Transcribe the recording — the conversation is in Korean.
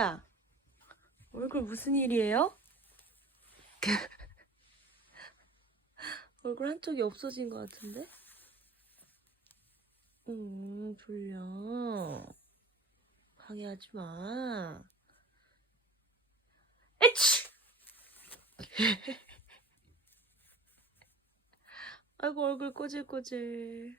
야, 얼굴 무슨 일이에요? 얼굴 한쪽이 없어진 것 같은데? 졸려. 방해하지 마. 에치! 아이고, 얼굴 꼬질꼬질.